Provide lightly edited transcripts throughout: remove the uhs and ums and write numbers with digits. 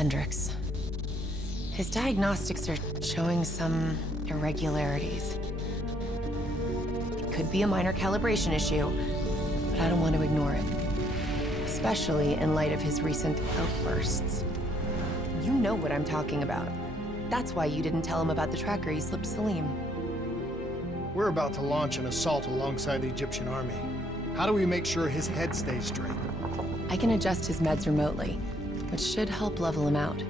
Hendricks. His diagnostics are showing some irregularities. It could be a minor calibration issue, but I don't want to ignore it. Especially in light of his recent outbursts. You know what I'm talking about. That's why you didn't tell him about the tracker you slipped Salim. We're about to launch an assault alongside the Egyptian army. How do we make sure his head stays straight? I can adjust his meds remotely, which should help level him out.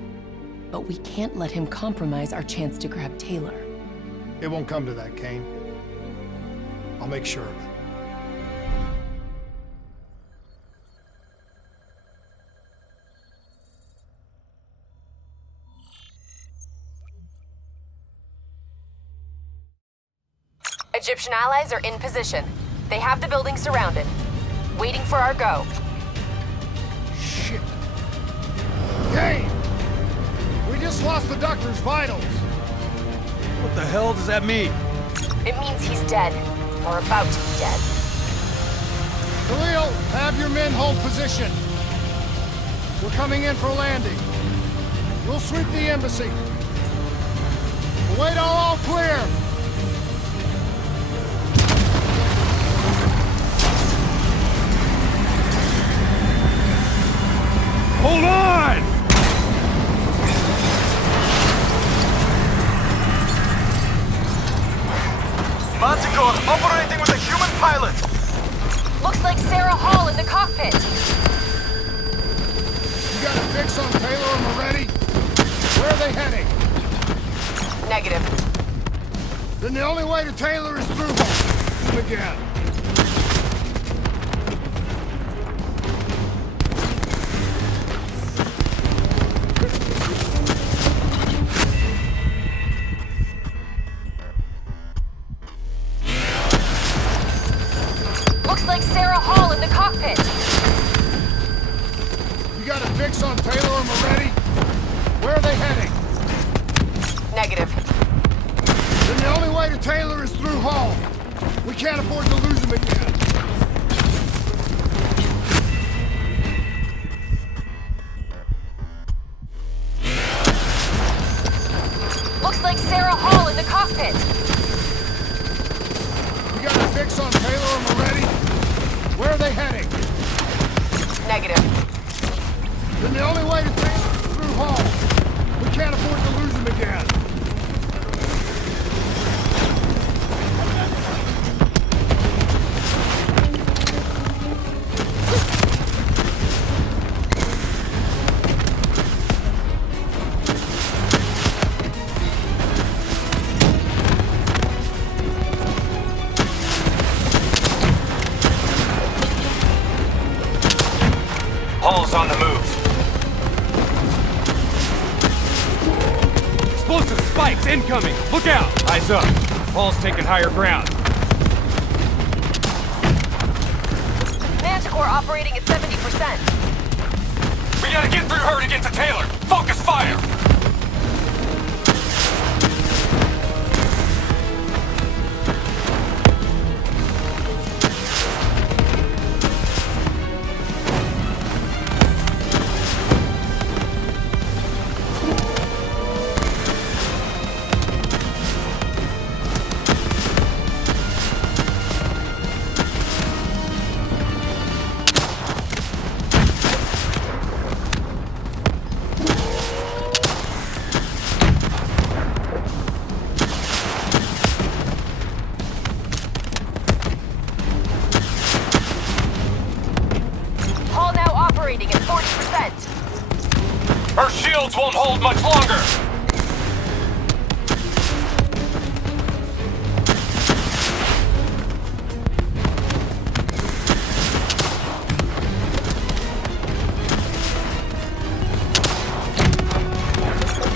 But we can't let him compromise our chance to grab Taylor. It won't come to that, Kane. I'll make sure of it. Egyptian allies are in position. They have the building surrounded, waiting for our go. Shit. Kane! We just lost the doctor's vitals. What the hell does that mean? It means he's dead, or about to be dead. Khalil, have your men hold position. We're coming in for landing. We'll sweep the embassy. Await all clear. Hold on! Manticore operating with a human pilot! Looks like Sarah Hall in the cockpit. You got a fix on Taylor and Moretti? Where are they heading? Negative. Then the only way to Taylor is through him again. Looks like Sarah Hall in the cockpit. You got a fix on Taylor and Moretti? Where are they heading? Negative. Then the only way to Taylor is through Hall. We can't afford to lose him again. Looks like Sarah Hall in the cockpit. You got a fix on Taylor and Moretti? Where are they heading? Negative. Then the only way to Taylor is through Hall. We can't afford to lose him again. Hall's on the move. Explosive spikes incoming! Look out! Eyes up. Hall's taking higher ground. Manticore operating at 70%. We gotta get through her to get to Taylor. Focus fire! Hall now operating at 40%. Her shields won't hold much longer!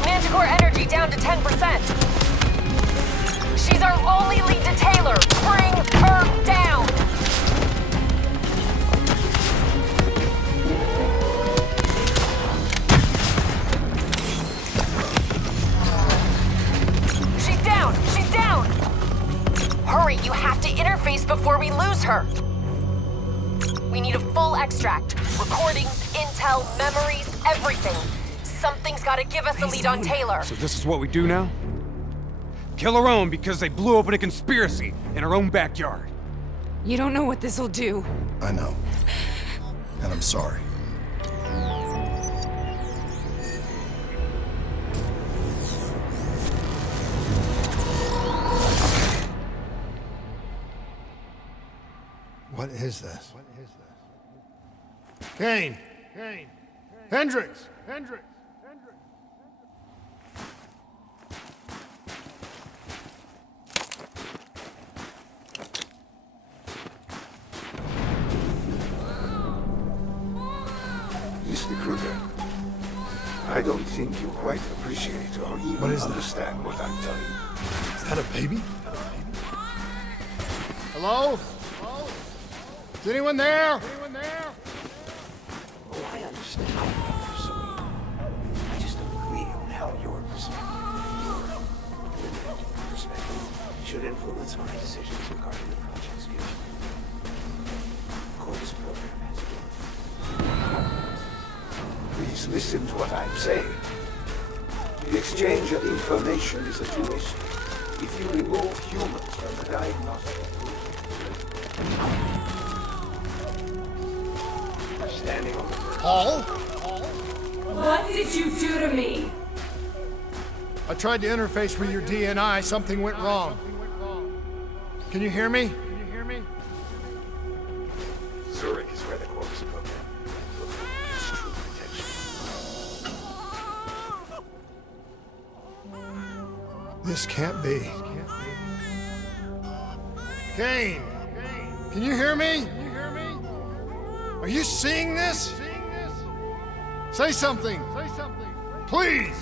Manticore energy down to 10%. She's our only lead to Taylor. Bring her down. She's down. She's down. Hurry, you have to interface before we lose her. We need a full extract. Recordings, intel, memories, everything. Something's gotta give us a lead on Taylor. So this is what we do now? Kill our own because they blew open a conspiracy in our own backyard. You don't know what this'll do. I know. And I'm sorry. What is this? Kane! Hendricks! Mr. Kruger, I don't think you quite appreciate or even understand what I'm telling you. Is that a baby? Hello? Is anyone there? Oh, I understand how you're pursuing. I just don't agree on how your perspective, your perspective, should influence my decisions regarding the project's future. Of course, this program has been. Please listen to what I'm saying. The exchange of information is a two-way street. If you remove humans from the diagnostic group, standing on the Paul? What did you do to me? I tried to interface with your DNI. Something went wrong. Can you hear me? Zurich is where the Corvus program gets true protection. This can't be. Kane! Can you hear me? Are you seeing this? Say something! Please!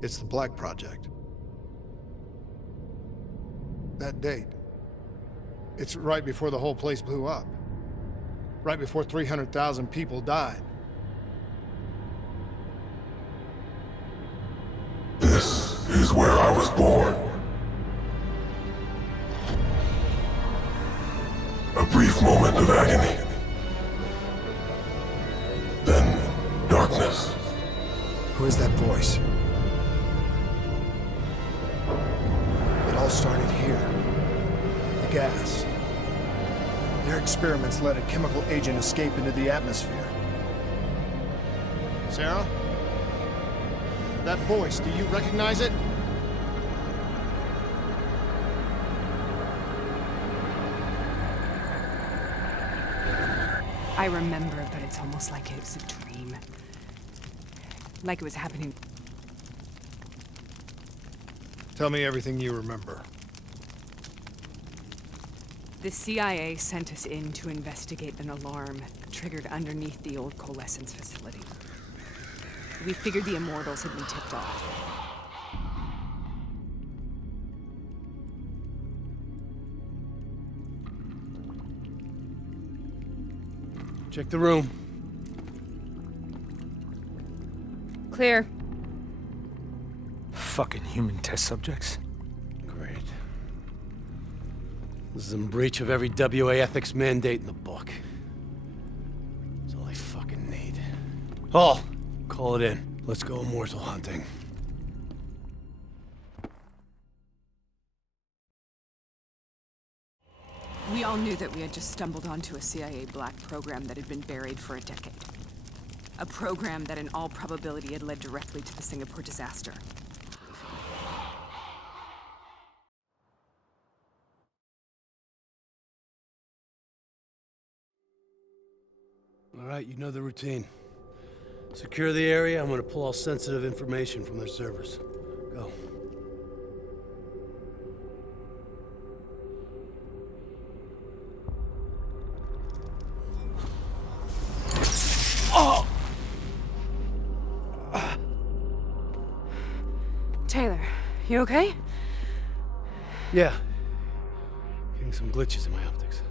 It's the Black Project. That date. It's right before the whole place blew up. Right before 300,000 people died. This is where I was born. A brief moment of agony. Then darkness. Who is that voice? It all started here. The gas. Their experiments let a chemical agent escape into the atmosphere. Sarah? That voice, do you recognize it? I remember, but it's almost like it was a dream. Like it was happening. Tell me everything you remember. The CIA sent us in to investigate an alarm triggered underneath the old coalescence facility. We figured the Immortals had been tipped off. Check the room. Clear. Fucking human test subjects. Great. This is in breach of every WA ethics mandate in the book. That's all I fucking need. Hall, call it in. Let's go immortal hunting. We all knew that we had just stumbled onto a CIA black program that had been buried for a decade. A program that in all probability had led directly to the Singapore disaster. All right, you know the routine. Secure the area. I'm gonna pull all sensitive information from their servers. Go. Taylor, you okay? Yeah. Getting some glitches in my optics.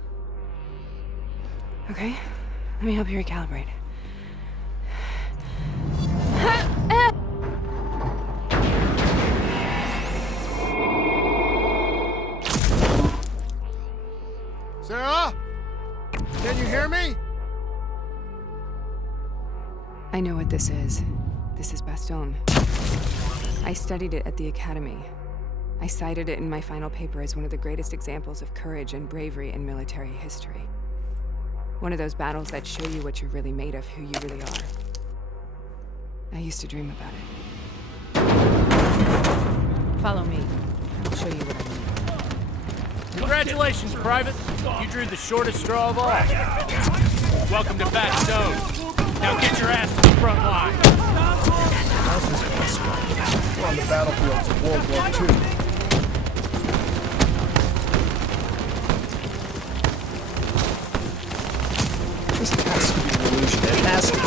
Okay, let me help you recalibrate. Can you hear me? I know what this is. This is Bastogne. I studied it at the Academy. I cited it in my final paper as one of the greatest examples of courage and bravery in military history. One of those battles that show you what you're really made of, who you really are. I used to dream about it. Follow me. I'll show you what I mean. Congratulations, Private. You drew the shortest straw of all. Welcome to Bastogne. Now get your ass to the front line. How's this possible? We're on the battlefields of World War II. This has to be an illusion. It has to be.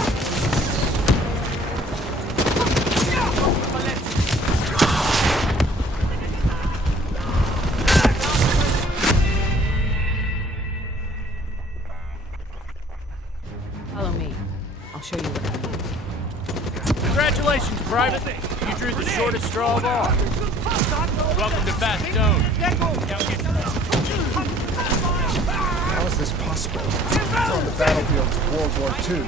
Follow me. I'll show you what I mean. Congratulations, Private. You drew the shortest straw of all. Welcome to Bastogne. How is this possible? We're on the battlefields of World War II.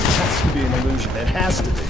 This has to be an illusion. It has to be.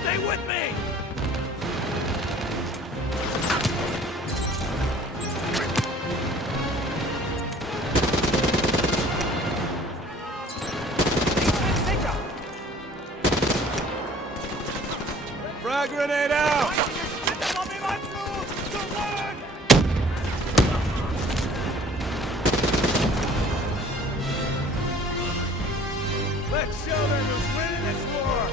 Stay with me! Frag grenade out! Let's show them who's winning this war!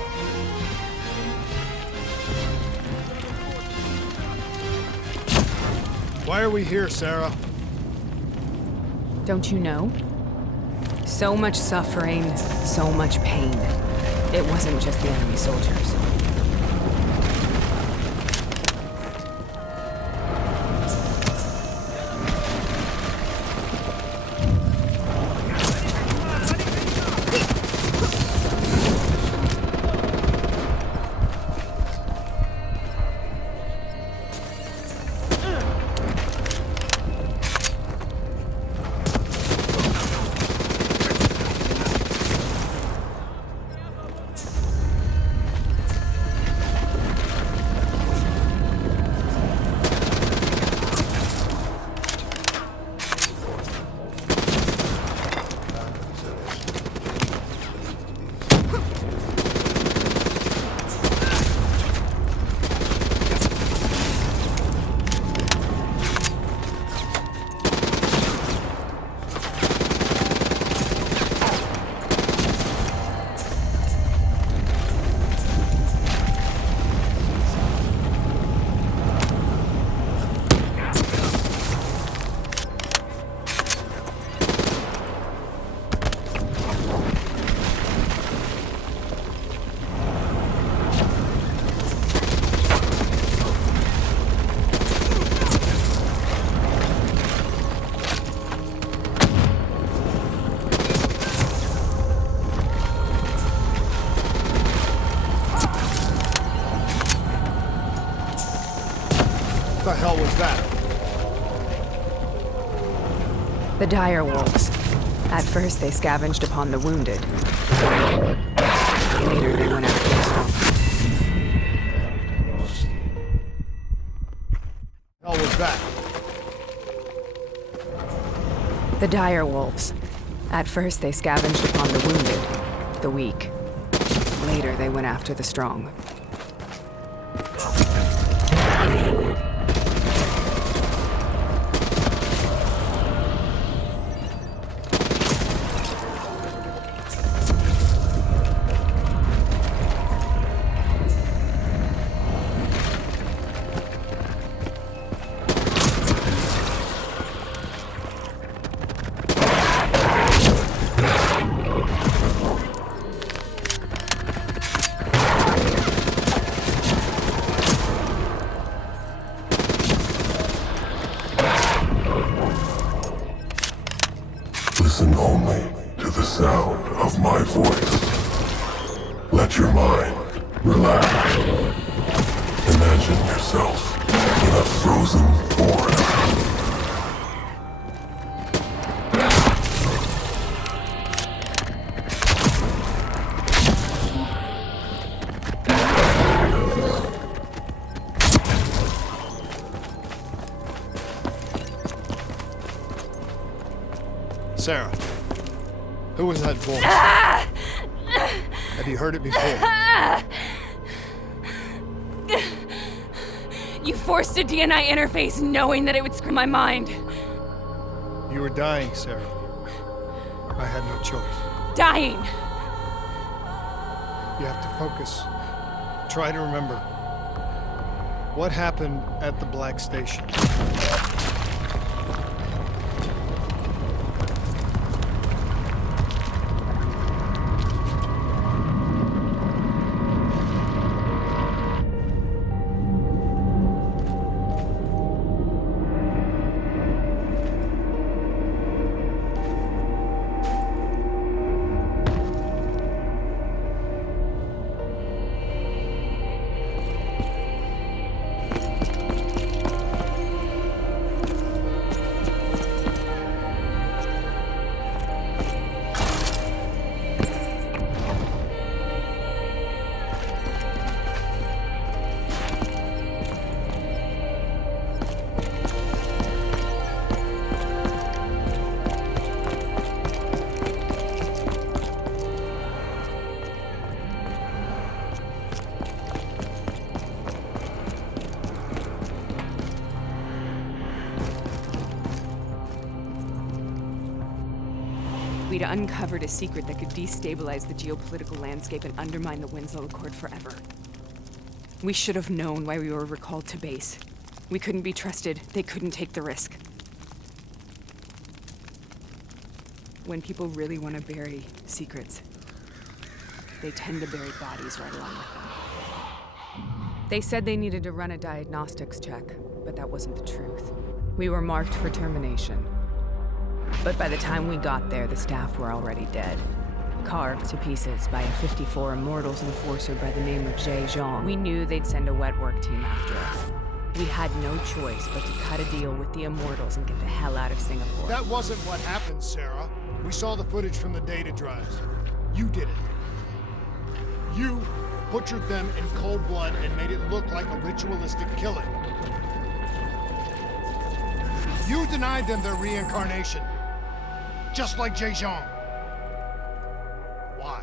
Why are we here, Sarah? Don't you know? So much suffering, so much pain. It wasn't just the enemy soldiers. What the hell was that? The dire wolves. At first, they scavenged upon the wounded. Later, they went after the strong. What the hell was that? The dire wolves. At first, they scavenged upon the wounded, the weak. Later, they went after the strong. Sarah, who was that voice? Have you heard it before? You forced a DNI interface knowing that it would screw my mind. You were dying, Sarah. I had no choice. Dying! You have to focus. Try to remember. What happened at the Black Station? We'd uncovered a secret that could destabilize the geopolitical landscape and undermine the Winslow Accord forever. We should have known why we were recalled to base. We couldn't be trusted. They couldn't take the risk. When people really want to bury secrets, they tend to bury bodies right along with them. They said they needed to run a diagnostics check, but that wasn't the truth. We were marked for termination. But by the time we got there, the staff were already dead. Carved to pieces by a 54 Immortals enforcer by the name of Jay Zhang. We knew they'd send a wet work team after us. We had no choice but to cut a deal with the Immortals and get the hell out of Singapore. That wasn't what happened, Sarah. We saw the footage from the data drives. You did it. You butchered them in cold blood and made it look like a ritualistic killing. You denied them their reincarnation. Just like Jay Zhang. Why?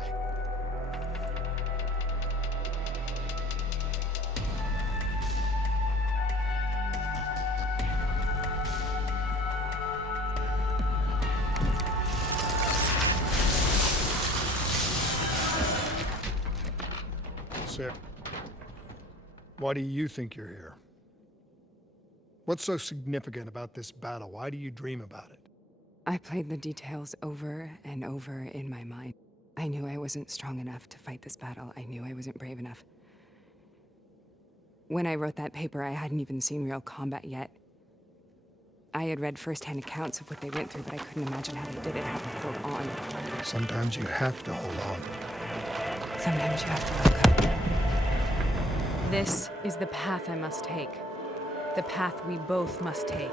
Sarah, why do you think you're here? What's so significant about this battle? Why do you dream about it? I played the details over and over in my mind. I knew I wasn't strong enough to fight this battle. I knew I wasn't brave enough. When I wrote that paper, I hadn't even seen real combat yet. I had read firsthand accounts of what they went through, but I couldn't imagine how they did it, how they held on. Sometimes you have to hold on. Sometimes you have to look up. This is the path I must take. The path we both must take.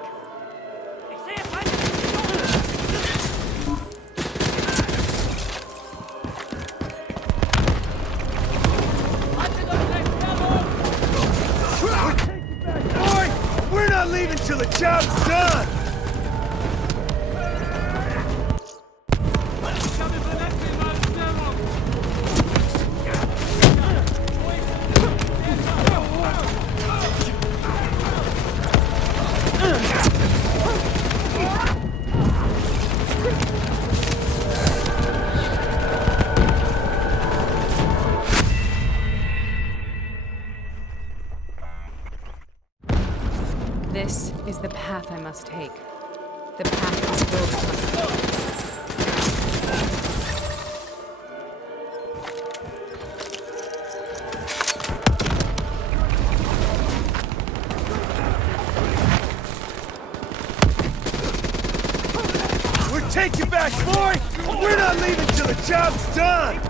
We're not leaving till the job's done! This is the path I must take. The path we both must take. We'll take you back, boy! We're not leaving till the job's done!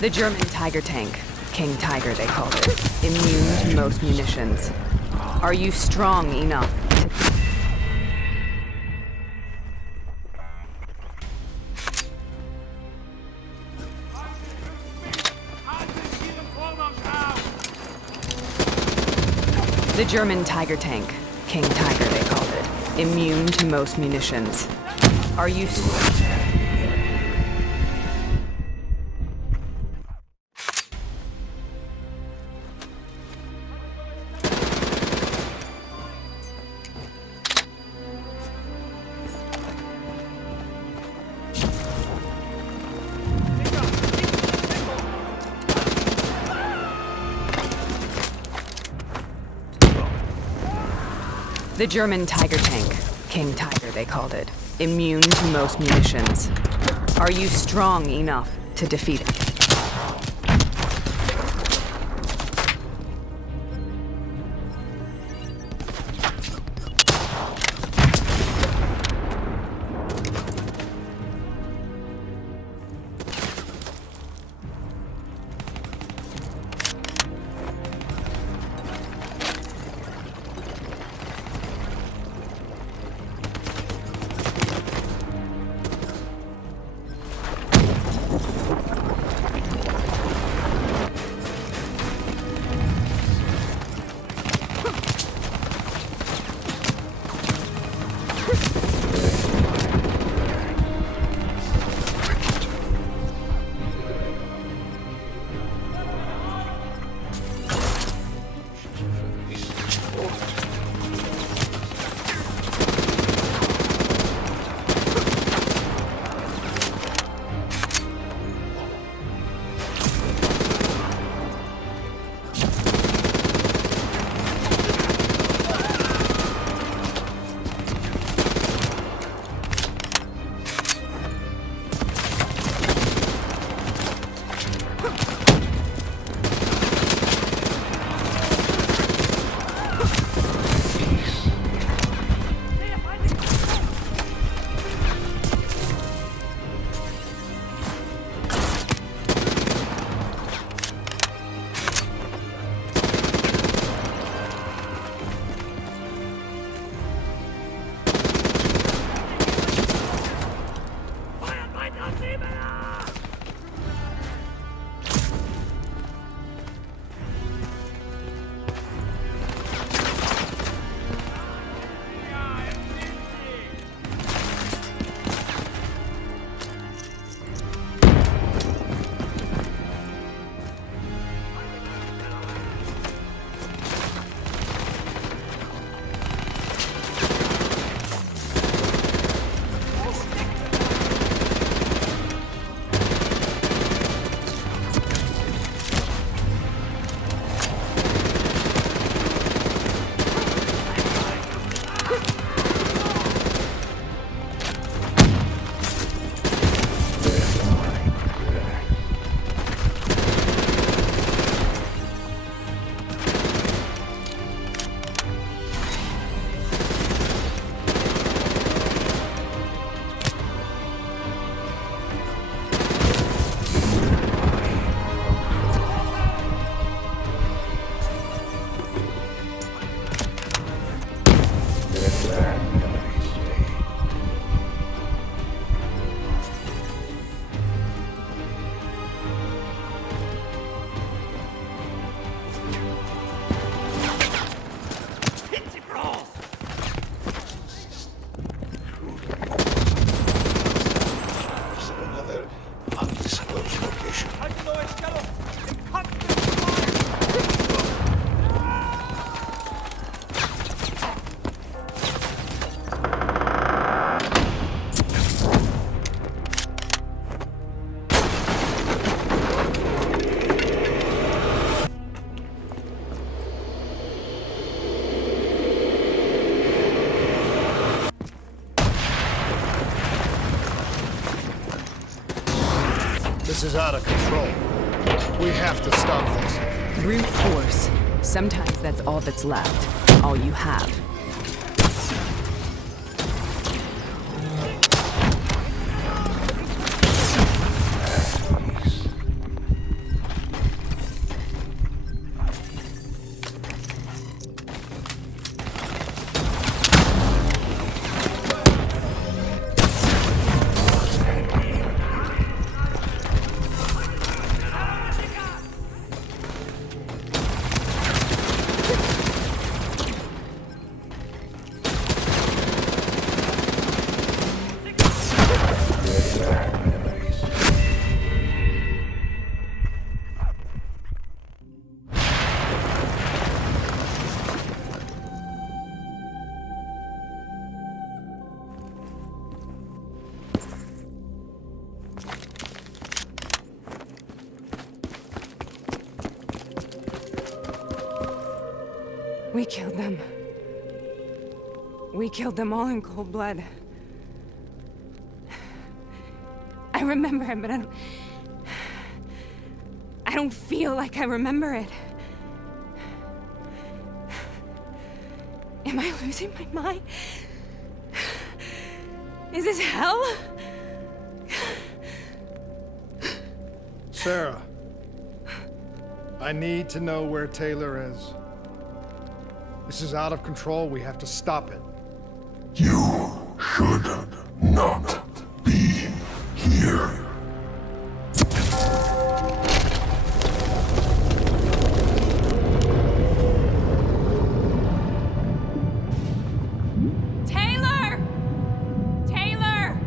The German Tiger tank. King Tiger, they called it. Immune to most munitions. Are you strong enough to... The German Tiger tank. King Tiger, they called it. Immune to most munitions. Are you... The German Tiger tank. King Tiger, they called it. Immune to most munitions. Are you strong enough to defeat it? This is out of control. We have to stop this. Brute force. Sometimes that's all that's left. All you have. We killed them. We killed them all in cold blood. I remember it, but I don't feel like I remember it. Am I losing my mind? Is this hell? Sarah, I need to know where Taylor is. This is out of control. We have to stop it. You should not be here. Taylor! Taylor!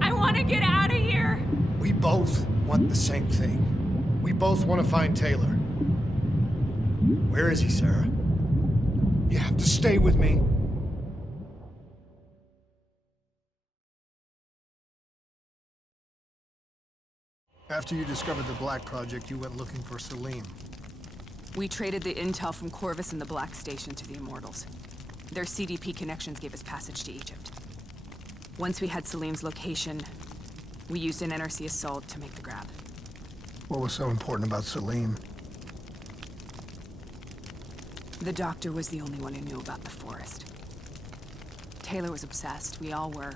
I want to get out of here! We both want the same thing. We both want to find Taylor. Where is he, Sarah? You have to stay with me. After you discovered the Black Project, you went looking for Salim. We traded the intel from Corvus and the Black Station to the Immortals. Their CDP connections gave us passage to Egypt. Once we had Salim's location, we used an NRC assault to make the grab. What was so important about Salim? The doctor was the only one who knew about the forest. Taylor was obsessed. We all were.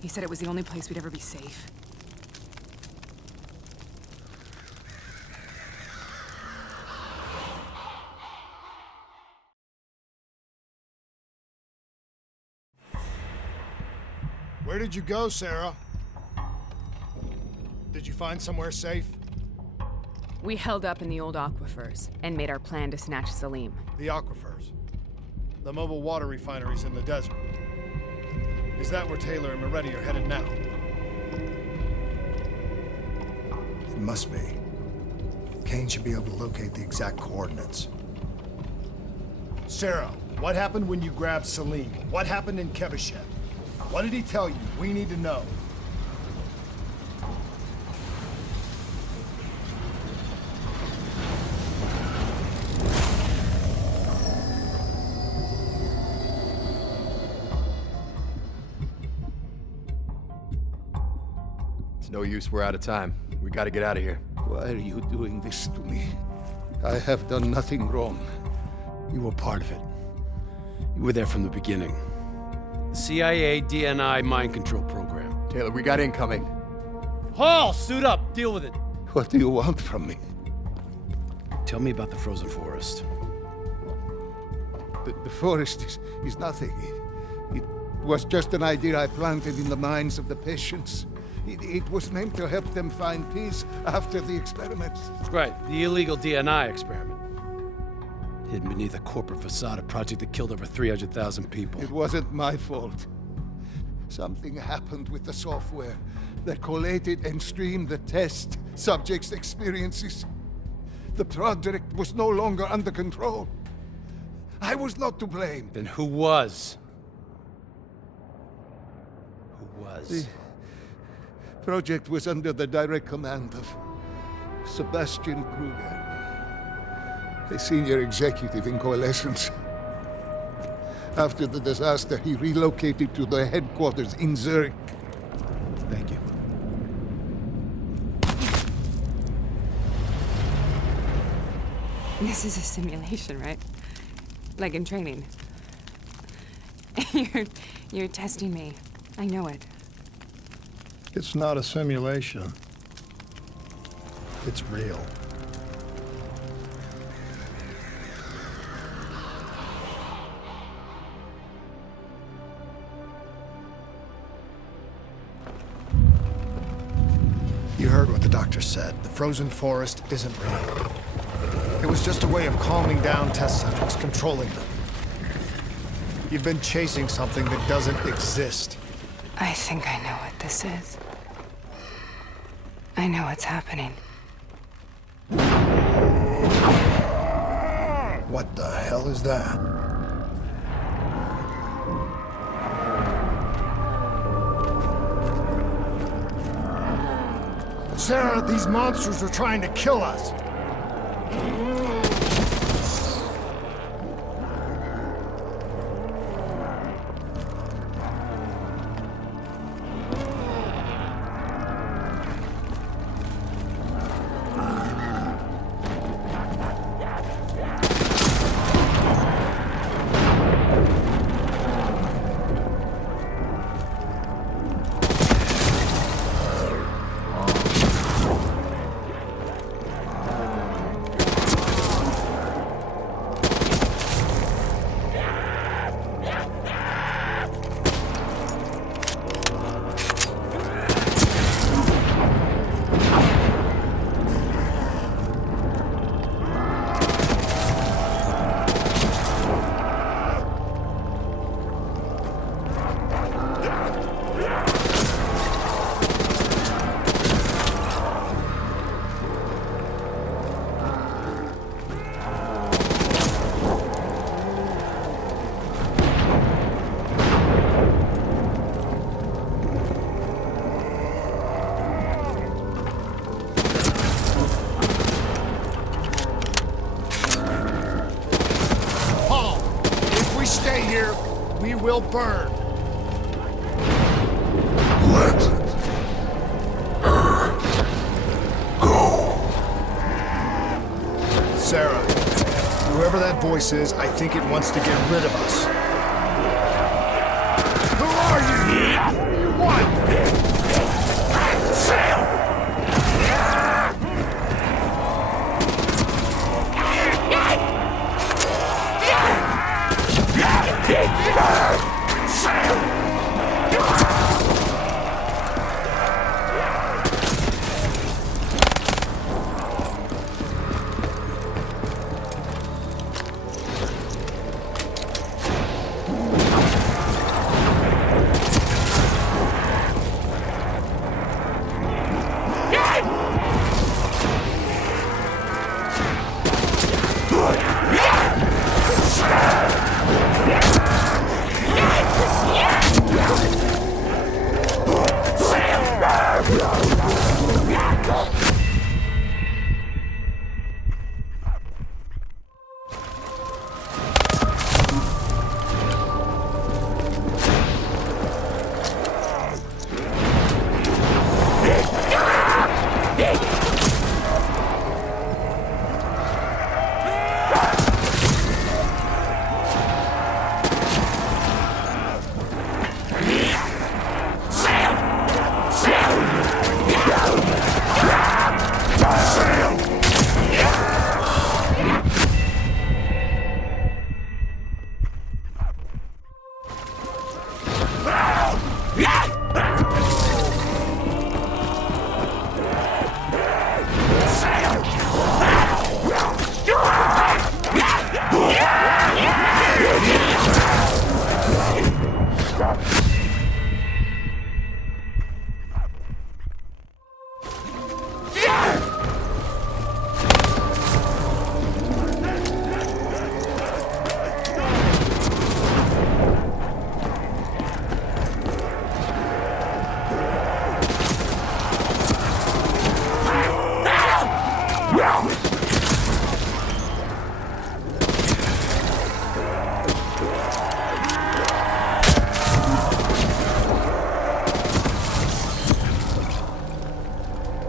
He said it was the only place we'd ever be safe. Where did you go, Sarah? Did you find somewhere safe? We held up in the old aquifers and made our plan to snatch Salim. The aquifers. The mobile water refineries in the desert. Is that where Taylor and Moretti are headed now? It must be. Kane should be able to locate the exact coordinates. Sarah, what happened when you grabbed Salim? What happened in Kevashet? What did he tell you? We need to know. It's no use, we're out of time. We gotta get out of here. Why are you doing this to me? I have done nothing wrong. You were part of it. You were there from the beginning. The CIA DNI mind control program. Taylor, we got incoming. Hall, suit up. Deal with it. What do you want from me? Tell me about the frozen forest. The forest is nothing. It was just an idea I planted in the minds of the patients. It was meant to help them find peace after the experiments. Right, the illegal DNI experiment. Hidden beneath a corporate facade, a project that killed over 300,000 people. It wasn't my fault. Something happened with the software that collated and streamed the test subjects' experiences. The project was no longer under control. I was not to blame. Then who was? Who was? The project was under the direct command of Sebastian Kruger, a senior executive in Coalescence. After the disaster, he relocated to the headquarters in Zurich. Thank you. This is a simulation, right? Like in training. You're testing me. I know it. It's not a simulation. It's real. You heard what the doctor said. The frozen forest isn't real. It was just a way of calming down test subjects, controlling them. You've been chasing something that doesn't exist. I think I know what this is. I know what's happening. What the hell is that? Sarah, these monsters are trying to kill us. she will burn. Let her go. Sarah, whoever that voice is, I think it wants to get rid of us. Who are you? What do you want?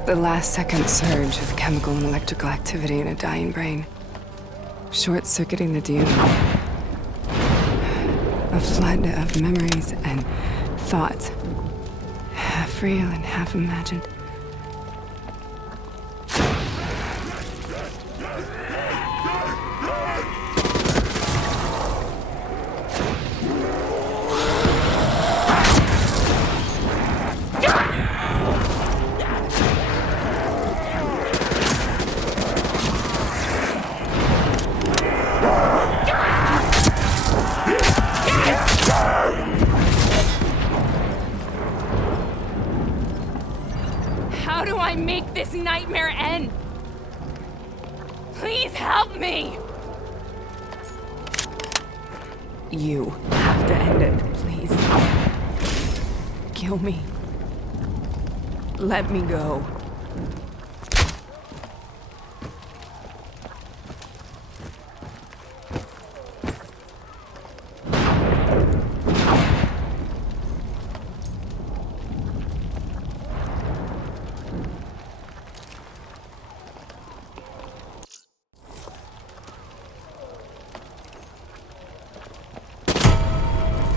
The last-second surge of chemical and electrical activity in a dying brain. Short-circuiting the DNA. A flood of memories and thoughts. Half real and half imagined. How do I make this nightmare end? Please help me! You have to end it, please. Kill me. Let me go.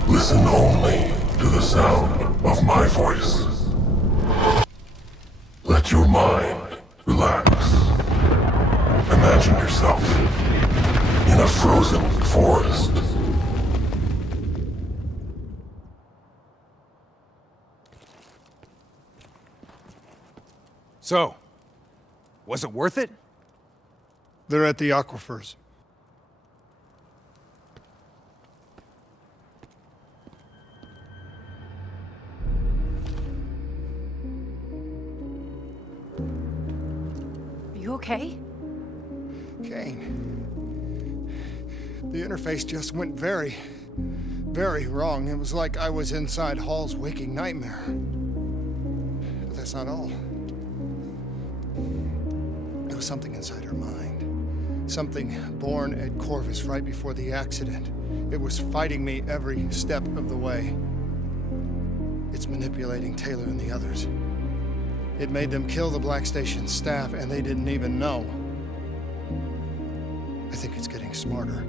Listen only to the sound of my voice. Let your mind relax. Imagine yourself in a frozen forest. So, was it worth it? They're at the aquifers. You okay? Kane. The interface just went very wrong. It was like I was inside Hall's waking nightmare. But that's not all. There was something inside her mind. Something born at Corvus right before the accident. It was fighting me every step of the way. It's manipulating Taylor and the others. It made them kill the Black Station staff, and they didn't even know. I think it's getting smarter.